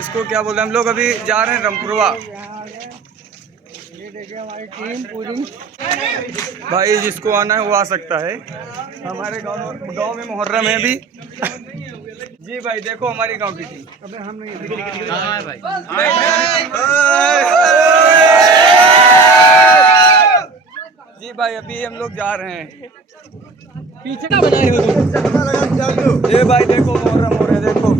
इसको क्या बोलते हैं, हम लोग अभी जा रहे हैं रमपुरवा। ये देखिए हमारी टीम पूरी। भाई जिसको आना है वो आ सकता है। हमारे गांव में मुहर्रम है अभी। जी भाई देखो हमारी गांव की टीम। अबे हम नहीं भाई जी भाई अभी हम लोग जा रहे हैं। पीछे क्या बनाए हो तुम? ये भाई देखो मुहर्रम हो रहा है देखो।